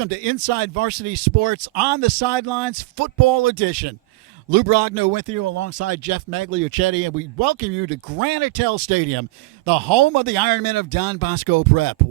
welcome to Inside Varsity Sports on the Sidelines Football Edition. Lou Brogno with you alongside Jeff Magliucetti, and we welcome you to Granatell Stadium, the home of the Ironmen of Don Bosco Prep.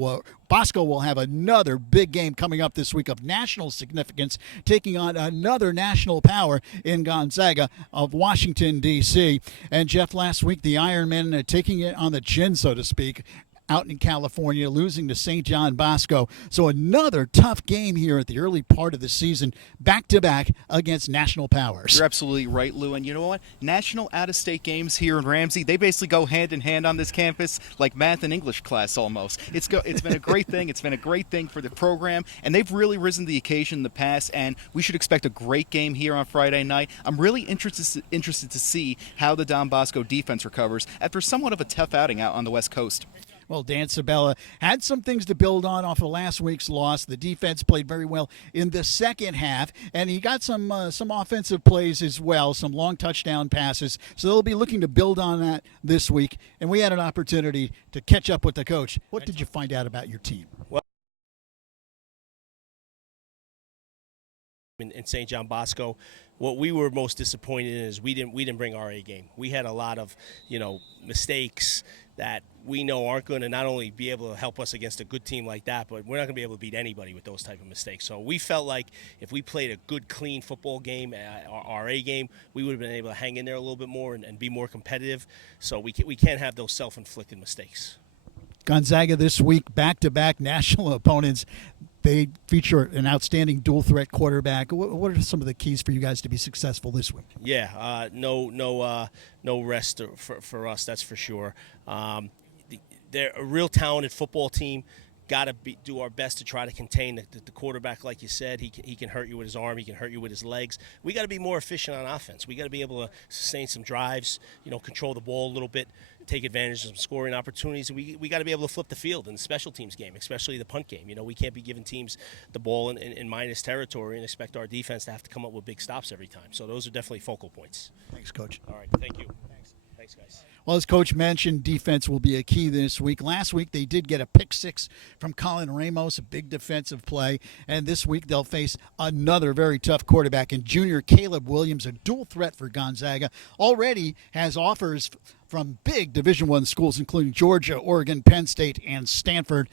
Bosco will have another big game coming up this week of national significance, taking on another national power in Gonzaga of Washington, D.C. And, Jeff, last week the Ironmen taking it on the chin, so to speak, out in California, losing to St. John Bosco. So another tough game here at the early part of the season, back-to-back against national powers. You're absolutely right, Lou. And you know what? National out-of-state games here in Ramsey, they basically go hand-in-hand on this campus like math and English class almost. It's been a great thing. It's been a great thing for the program, and they've really risen to the occasion in the past, and we should expect a great game here on Friday night. I'm really interested to see how the Don Bosco defense recovers after somewhat of a tough outing out on the West Coast. Well, Dan Sabella had some things to build on off of last week's loss. The defense played very well in the second half, and he got some offensive plays as well, some long touchdown passes. So they'll be looking to build on that this week, and we had an opportunity to catch up with the coach. What did you find out about your team? Well, in St. John Bosco, what we were most disappointed in is we didn't bring our A game. We had a lot of mistakes that we know aren't going to not only be able to help us against a good team like that, but we're not going to be able to beat anybody with those type of mistakes. So we felt like if we played a good, clean football game, our A game, we would have been able to hang in there a little bit more and be more competitive. So we can't have those self-inflicted mistakes. Gonzaga this week, back-to-back national opponents. They feature an outstanding dual-threat quarterback. What are some of the keys for you guys to be successful this week? Yeah, no rest for us, that's for sure. They're a real talented football team. Got to do our best to try to contain the quarterback, like you said. He can hurt you with his arm. He can hurt you with his legs. We got to be more efficient on offense. We got to be able to sustain some drives, control the ball a little bit, take advantage of some scoring opportunities. We got to be able to flip the field in the special teams game, especially the punt game. We can't be giving teams the ball in minus territory and expect our defense to have to come up with big stops every time. So those are definitely focal points. Thanks, Coach. All right, thank you. Thanks, guys. Well, as Coach mentioned, defense will be a key this week. Last week, they did get a pick six from Colin Ramos, a big defensive play. And this week, they'll face another very tough quarterback in junior Caleb Williams, a dual threat for Gonzaga. Already has offers from big Division I schools, including Georgia, Oregon, Penn State, and Stanford.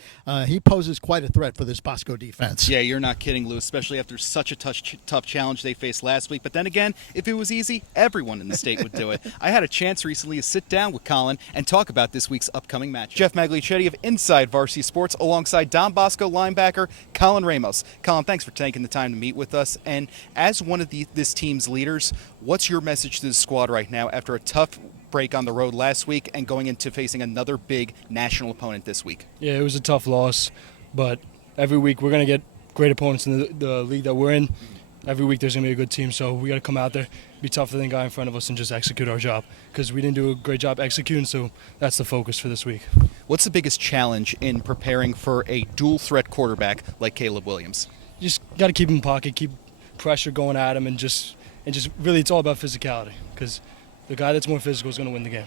He poses quite a threat for this Bosco defense. Yeah, you're not kidding, Lou, especially after such a tough challenge they faced last week. But then again, if it was easy, everyone in the state would do it. I had a chance recently to sit down with Colin and talk about this week's upcoming match. Jeff Magliucetti of Inside Varsity Sports alongside Don Bosco linebacker Colin Ramos. Colin, thanks for taking the time to meet with us. And as one of this team's leaders, what's your message to the squad right now after a tough break on the road last week and going into facing another big national opponent this week? Yeah, it was a tough loss, but every week we're going to get great opponents in the league that we're in. Every week there's going to be a good team, so we got to come out there, be tougher than the guy in front of us, and just execute our job because we didn't do a great job executing, so that's the focus for this week. What's the biggest challenge in preparing for a dual-threat quarterback like Caleb Williams? You just got to keep him in pocket, keep pressure going at him, and just really it's all about physicality because the guy that's more physical is going to win the game.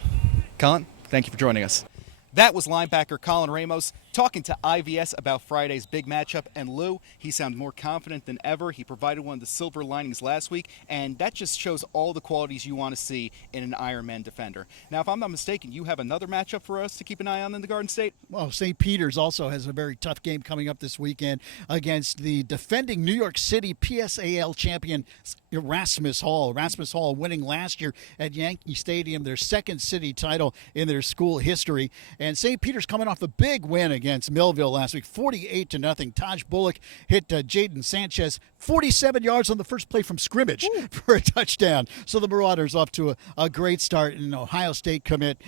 Colin, thank you for joining us. That was linebacker Colin Ramos talking to IVS about Friday's big matchup. And Lou, he sounded more confident than ever. He provided one of the silver linings last week, and that just shows all the qualities you want to see in an Ironman defender. Now, if I'm not mistaken, you have another matchup for us to keep an eye on in the Garden State? Well, St. Peter's also has a very tough game coming up this weekend against the defending New York City PSAL champion Erasmus Hall. Erasmus Hall winning last year at Yankee Stadium, their second city title in their school history. And St. Peter's coming off a big win against Millville last week, 48-0. Taj Bullock hit Jaden Sanchez 47 yards on the first play from scrimmage for a touchdown. So the Marauders off to a great start. And Ohio State commit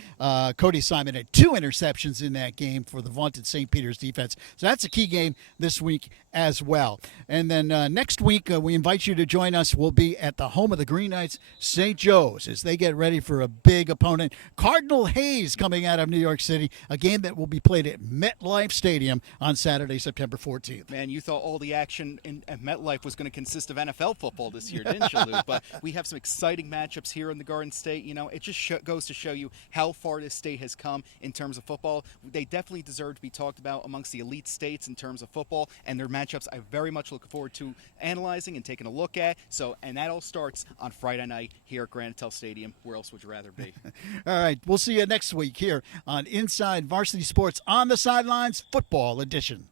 Cody Simon had 2 interceptions in that game for the vaunted St. Peter's defense. So that's a key game this week as well. And then next week, we invite you to join us. We'll be at the home of the Green Knights, St. Joe's, as they get ready for a big opponent. Cardinal Hayes coming out of New York City, a game that will be played at MetLife Stadium on Saturday, September 14th. Man, you thought all the action at MetLife was going to consist of NFL football this year, didn't you, Lou? But we have some exciting matchups here in the Garden State. It just goes to show you how far this state has come in terms of football. They definitely deserve to be talked about amongst the elite states in terms of football, and their matchups I very much look forward to analyzing and taking a look at. And that all starts on Friday night here at Grand Hotel Stadium. Where else would you rather be? All right, we'll see you next week here on Inside Varsity Sports on the Sidelines Football Edition.